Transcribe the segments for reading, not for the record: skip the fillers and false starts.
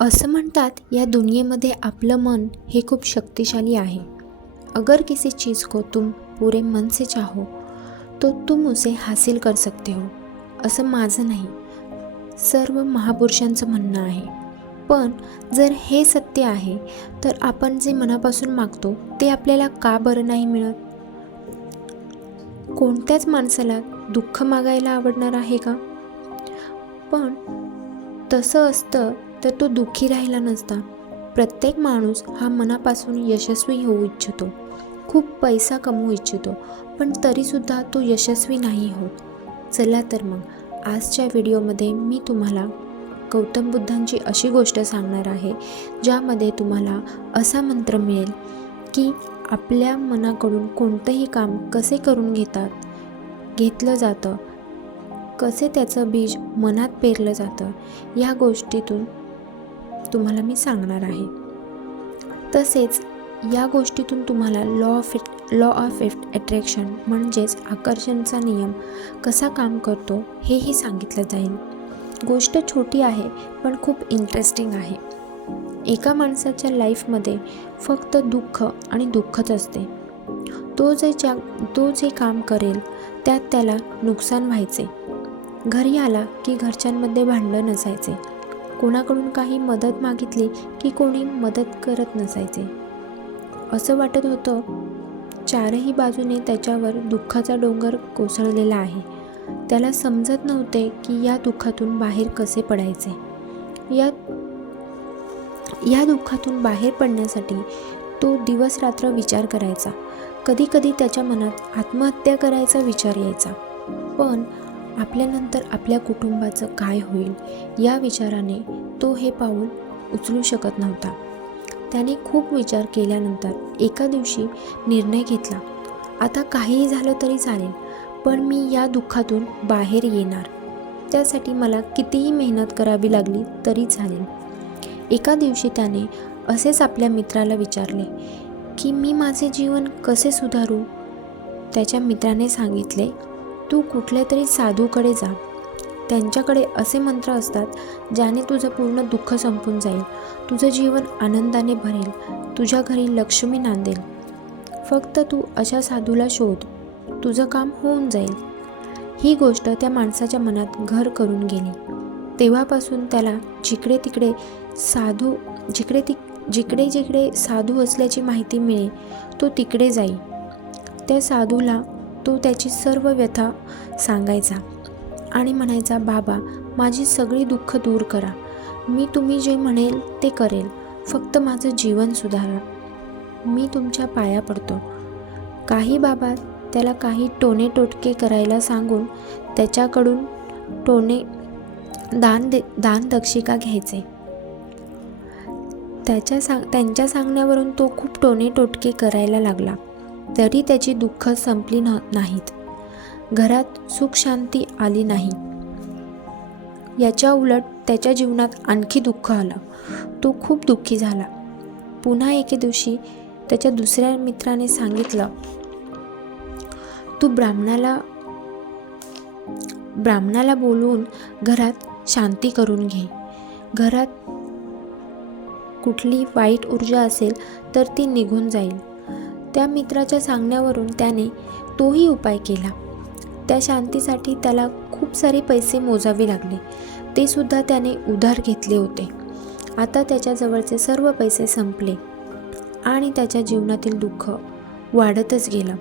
असं म्हणतात या दुनियेमध्ये आपलं मन हे खूप शक्तिशाली आहे। अगर किसी चीज़ को तुम पूरे मन से चाहो तो तुम उसे हासिल कर सकते हो, असं माझं नाही, सर्व महापुरुषांचं म्हणणं आहे। पण जर हे सत्य आहे तर आपण जे मनापासून मागतो ते आपल्याला का बरं नाही मिळत? कोणत्याच माणसाला दुःख मागायला आवडणार आहे का? पण तसं असतं तर तो दुःखी राहिला नसता। प्रत्येक माणूस हा मनापासून यशस्वी होऊ इच्छितो, खूप पैसा कमवू इच्छितो, पण तरीसुद्धा तो यशस्वी नाही होत। चला तर मग आजच्या व्हिडिओमध्ये मी तुम्हाला गौतम बुद्धांची अशी गोष्ट सांगणार आहे ज्यामध्ये तुम्हाला असा मंत्र मिळेल की आपल्या मनाकडून कोणतंही काम कसे करून घेतलं जातं, कसे त्याचं बीज मनात पेरलं जातं, या गोष्टीतून तुम्हाला मी सांगणार आहे। तसेच या गोष्टीतून तुम्हाला लॉ ऑफ अट्रॅक्शन म्हणजेच आकर्षणचा नियम कसा काम करतो हेही सांगितलं जाईल। गोष्ट छोटी आहे पण खूप इंटरेस्टिंग आहे। एका माणसाच्या लाईफमध्ये फक्त दुःख आणि दुःखच असते। तो जे काम करेल त्यात त्याला नुकसान व्हायचे, घरी आला की घरच्यांमध्ये भांडण नसायचे, कोणाकडून काही मदत मागितली की कोणी मदत करत नसायचे। असं वाटत होतं चारही बाजूने त्याच्यावर दुःखाचा डोंगर कोसळलेला आहे। त्याला समजत नव्हते की या दुःखातून बाहेर कसे पडायचे। या दुःखातून बाहेर पडण्यासाठी तो दिवस रात्र विचार करायचा। कधी त्याच्या मनात आत्महत्या करायचा विचार यायचा, पण आपल्यानंतर आपल्या कुटुंबाचं काय होईल या विचाराने तो हे पाऊल उचलू शकत नव्हता। त्याने खूप विचार केल्यानंतर एका दिवशी निर्णय घेतला, आता काहीही झालं तरी चालेल, पण मी या दुःखातून बाहेर येणार। त्यासाठी मला कितीही मेहनत करावी लागली तरी चालेल। एका दिवशी त्याने असेच आपल्या मित्राला विचारले की मी माझे जीवन कसे सुधारू? त्याच्या मित्राने सांगितले, तू कुठल्या तरी साधूकडे जा, त्यांच्याकडे असे मंत्र असतात ज्याने तुझं पूर्ण दुःख संपून जाईल, तुझं जीवन आनंदाने भरेल, तुझ्या घरी लक्ष्मी नांदेल। फक्त तू अशा साधूला शोध, तुझं काम होऊन जाईल। ही गोष्ट त्या माणसाच्या मनात घर करून गेली। तेव्हापासून त्याला जिकडे जिकडे साधू असल्याची माहिती मिळे तो तिकडे जाई। त्या साधूला तो त्याची सर्व व्यथा सांगायचा आणि म्हणायचा, बाबा माझी सगळी दुःख दूर करा, मी तुम्ही जे म्हणेल ते करेल, फक्त माझं जीवन सुधारा, मी तुमच्या पाया पडतो। काही बाबा त्याला काही टोने टोटके करायला सांगून त्याच्याकडून दान दक्षिका घ्यायचे। त्यांच्या सांगण्यावरून तो खूप टोने टोटके करायला लागला, तरी त्याची दुःख संपली नाहीत, घरात सुख शांती आली नाही। याच्या उलट त्याच्या जीवनात आणखी दुःख आलं, तो खूप दुःखी झाला। पुन्हा एके दिवशी त्याच्या दुसऱ्या मित्राने सांगितलं, तू ब्राह्मणाला बोलवून घरात शांती करून घे, घरात कुठली वाईट ऊर्जा असेल तर ती निघून जाईल। त्या मित्राच्या सांगण्यावरून त्याने तोही उपाय केला। त्या शांतीसाठी त्याला खूप सारे पैसे मोजावे लागले, ते सुद्धा त्याने उधार घेतले होते। आता त्याच्याजवळचे सर्व पैसे संपले आणि त्याच्या जीवनातील दुःख वाढतच गेलं।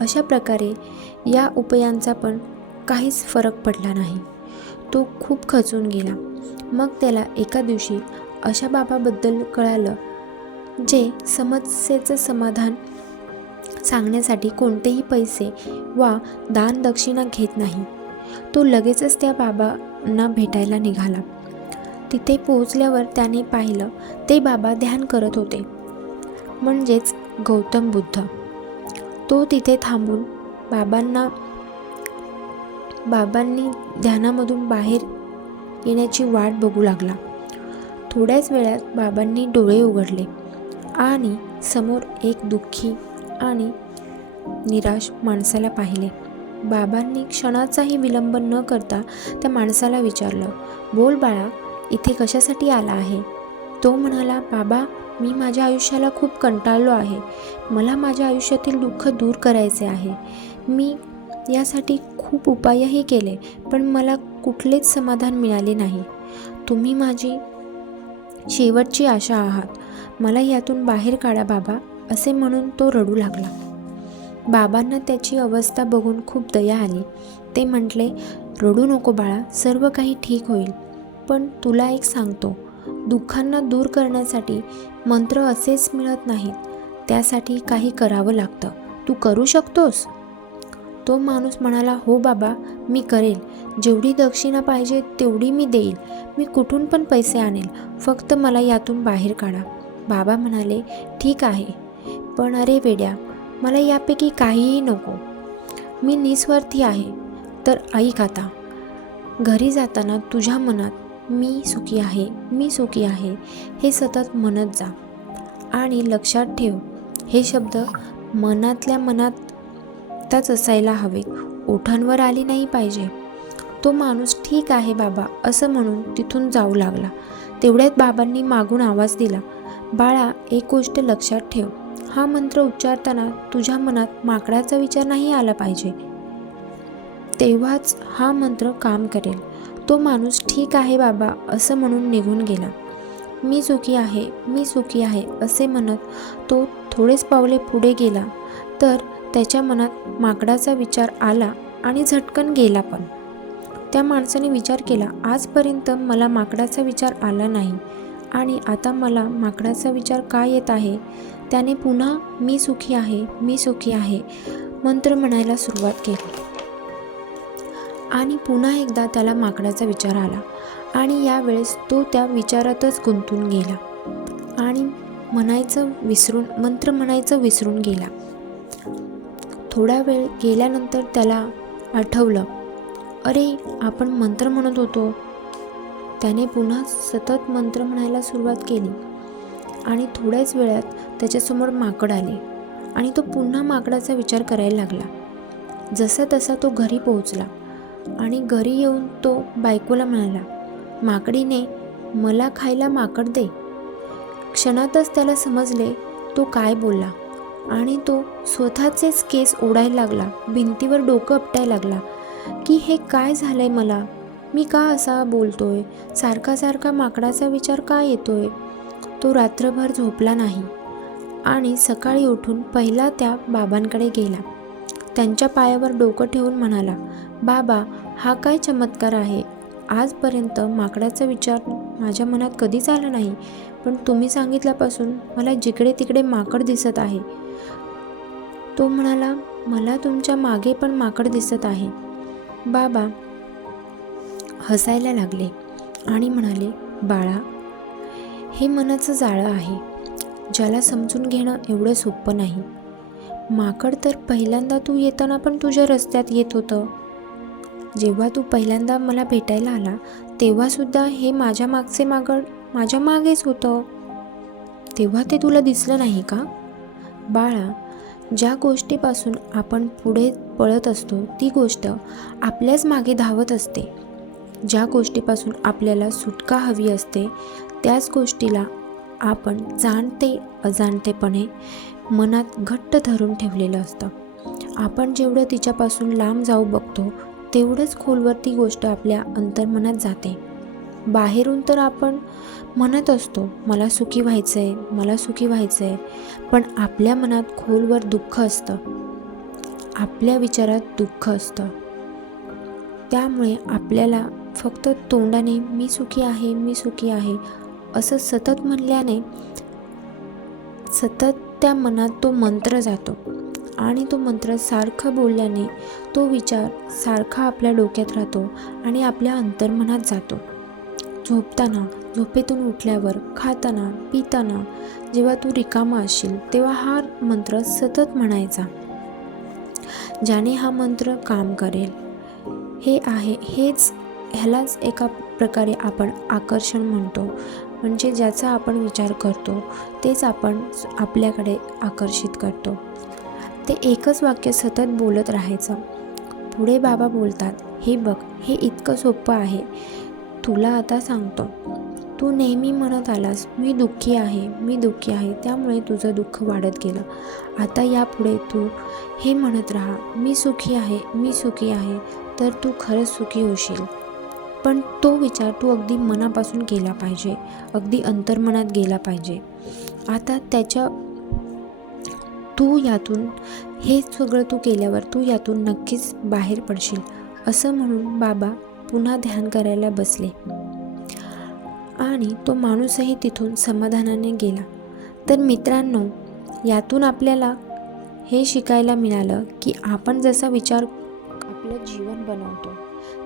अशा प्रकारे या उपायांचा पण काहीच फरक पडला नाही, तो खूप खचून गेला। मग त्याला एका दिवशी अशा बाबाबद्दल कळालं जे समस्येचं समाधान सांगण्यासाठी कोणतेही पैसे वा दान दक्षिणा घेत नाही। तो लगेचच त्या बाबांना भेटायला निघाला। तिथे पोहोचल्यावर त्याने पाहिलं ते बाबा ध्यान करत होते, म्हणजेच गौतम बुद्ध। तो तिथे थांबून बाबांनी ध्यानामधून बाहेर येण्याची वाट बघू लागला। थोड्याच वेळात बाबांनी डोळे उघडले आणि समोर एक दुःखी आणि निराश माणसाला पाहिले। बाबांनी क्षणाचाही विलंब न करता त्या माणसाला विचारलं, बोल बाळा, इथे कशासाठी आला आहे? तो म्हणाला, बाबा, मी माझ्या आयुष्याला खूप कंटाळलो आहे. मला माझ्या आयुष्यातील दुःख दूर करायचे आहे. मी यासाठी खूप उपायही केले, पण मला कुठलेच समाधान मिळाले नाही. तुम्ही माझी शेवटची आशा आहात. मला यातून बाहेर काढा बाबा, असे म्हणून तो रडू लागला. बाबांना त्याची अवस्था बघून खूप दया आली. ते म्हटले, रडू नको बाळा, सर्व काही ठीक होईल. पण तुला एक सांगतो, दुःखांना दूर करण्यासाठी मंत्र असेच मिळत नाहीत. त्यासाठी काही करावं लागतं. तू करू शकतोस? तो माणूस म्हणाला, हो बाबा, मी करेल. जेवढी दक्षिणा पाहिजे तेवढी मी देईल. मी कुठून पण पैसे आणेल. फक्त मला यातून बाहेर काढा. बाबा म्हणाले, ठीक आहे, पण अरे वेड्या, मला यापैकी काहीही नको. मी निस्वार्थी आहे. तर ऐक आता. घरी जाताना तुझ्या मनात मी सुखी आहे, मी सुखी आहे हे सतत म्हणत जा. आणि लक्षात ठेव, हे शब्द मनातल्या मनातच असायला हवे, ओठांवर आली नाही पाहिजे. तो माणूस ठीक आहे बाबा असं म्हणून तिथून जाऊ लागला. तेवढ्यात बाबांनी मागून आवाज दिला, बाळा, एक गोष्ट लक्षात ठेव, हा मंत्र उच्चारताना तुझ्या मनात माकडाचा विचार नाही आला पाहिजे. तेव्हाच हा मंत्र काम करेल. तो माणूस ठीक आहे बाबा असं म्हणून निघून गेला. मी सुखी आहे, मी सुखी आहे असे म्हणत तो थोडेच पावले पुढे गेला तर त्याच्या मनात माकडाचा विचार आला आणि झटकन गेला पण. त्या माणसाने विचार केला, आजपर्यंत मला माकडाचा विचार आला नाही आणि आता मला माकडाचा विचार का येत आहे? त्याने पुन्हा मी सुखी आहे, मी सुखी आहे मंत्र म्हणायला सुरुवात केली. आणि पुन्हा एकदा त्याला माकडाचा विचार आला आणि यावेळेस तो त्या विचारातच गुंतून गेला आणि मंत्र म्हणायचं विसरून गेला. थोडा वेळ गेल्यानंतर त्याला आठवलं, अरे, आपण मंत्र म्हणत होतो. त्याने पुन्हा सतत मंत्र म्हणायला सुरुवात केली आणि थोड्याच वेळात त्याच्यासमोर माकड आले आणि तो पुन्हा माकडाचा विचार करायला लागला. जसा तसा तो घरी पोहोचला आणि घरी येऊन तो बायकोला म्हणाला, माकडीने, मला खायला माकड दे. क्षणातच त्याला समजले तो काय बोलला आणि तो स्वतःचेच केस ओढायला लागला, भिंतीवर डोकं आपटायला लागला की हे काय झालंय मला, मी का असा बोलतोय, सारखा सारखा माकडाचा विचार का येतोय. तो रात्रभर झोपला नाही आणि सकाळी उठून पहिला त्या बाबांकडे गेला. त्यांच्या पायावर डोकं ठेवून म्हणाला, बाबा, हा काय चमत्कार आहे. आजपर्यंत माकडाचा विचार माझ्या मनात कधीच आला नाही, पण तुम्ही सांगितल्यापासून मला जिकडे तिकडे माकड दिसत आहे. तो म्हणाला, मला तुमच्या मागे पण माकड दिसत आहे. बाबा हसायला लागले आणि म्हणाले, बाळा, हे मनाचं जाळं आहे, ज्याला समजून घेणं एवढं सोपं नाही. माकड तर पहिल्यांदा तू येताना पण तुझ्या रस्त्यात येत होतं. जेव्हा तू पहिल्यांदा मला भेटायला आला तेव्हासुद्धा हे माझ्या मागचे माकड माझ्या मागेच होतं. तेव्हा ते तुला दिसलं नाही का? बाळा, ज्या गोष्टीपासून आपण पुढे पळत असतो ती गोष्ट आपल्याच मागे धावत असते. ज्या गोष्टीपासून आपल्याला सुटका हवी असते त्याच गोष्टीला आपण जाणते अजाणतेपणे मनात घट्ट धरून ठेवलेलं असतं. आपण जेवढं तिच्यापासून लांब जाऊ बघतो तेवढंच खोलवर ती गोष्ट आपल्या अंतर्मनात जाते. बाहेरून तर आपण म्हणत असतो, मला सुखी व्हायचं आहे, मला सुखी व्हायचं आहे, पण आपल्या मनात खोलवर दुःख असतं, आपल्या विचारात दुःख असतं. त्यामुळे आपल्याला फक्त तोंडाने मी सुखी आहे, मी सुखी आहे असं सतत म्हणल्याने सतत त्या मनात तो मंत्र जातो आणि तो मंत्र सारखं बोलल्याने तो विचार सारखा आपल्या डोक्यात राहतो आणि आपल्या अंतर्मनात जातो. झोपताना, झोपेतून उठल्यावर, खाताना, पिताना, जेव्हा तू रिकामा असशील तेव्हा हा मंत्र सतत म्हणायचा. ज्याने हा मंत्र काम करेल. ह्यालाच एका प्रकारे आपण आकर्षण म्हणतो. म्हणजे ज्याचा आपण विचार करतो तेच आपण आपल्याकडे आकर्षित करतो. ते एकच वाक्य सतत बोलत राहायचं. पुढे बाबा बोलतात, हे बघ, हे इतकं सोपं आहे. तुला आता सांगतो, तू नेहमी म्हणत आलास मी दुःखी आहे, मी दुःखी आहे, त्यामुळे तुझं दुःख वाढत गेलं. आता यापुढे तू हे म्हणत राहा, मी सुखी आहे, मी सुखी आहे, तर तू खरंच सुखी होशील. पण तो विचार तू अगदी मनापासून केला पाहिजे, अगदी अंतर्मनात गेला पाहिजे. आता तू यातून हे सगळं तू केल्यावर तू यातून नक्कीच बाहेर पडशील, असं म्हणून बाबा पुन्हा ध्यान करायला बसले आणि तो माणूसही तिथून समाधानाने गेला. तर मित्रांनो, यातून आपल्याला हे शिकायला मिळालं की आपण जसा विचार आपलं जीवन बनवतो.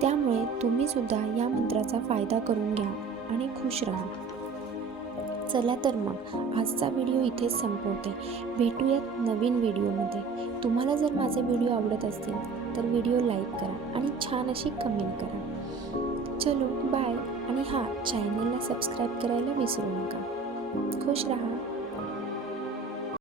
त्यामुळे तुम्ही सुद्धा या मंत्राचा फायदा करून घ्या आणि खुश राहा. चला तर मग आजचा व्हिडिओ इथेच संपवते. भेटूयात नवीन व्हिडिओमध्ये. तुम्हाला जर माझे व्हिडिओ आवडत असतील तर व्हिडिओ लाईक करा आणि छान अशी कमेंट करा. चलो बाय. आणि हां, चॅनलला सबस्क्राईब करायला विसरू नका. खुश राहा.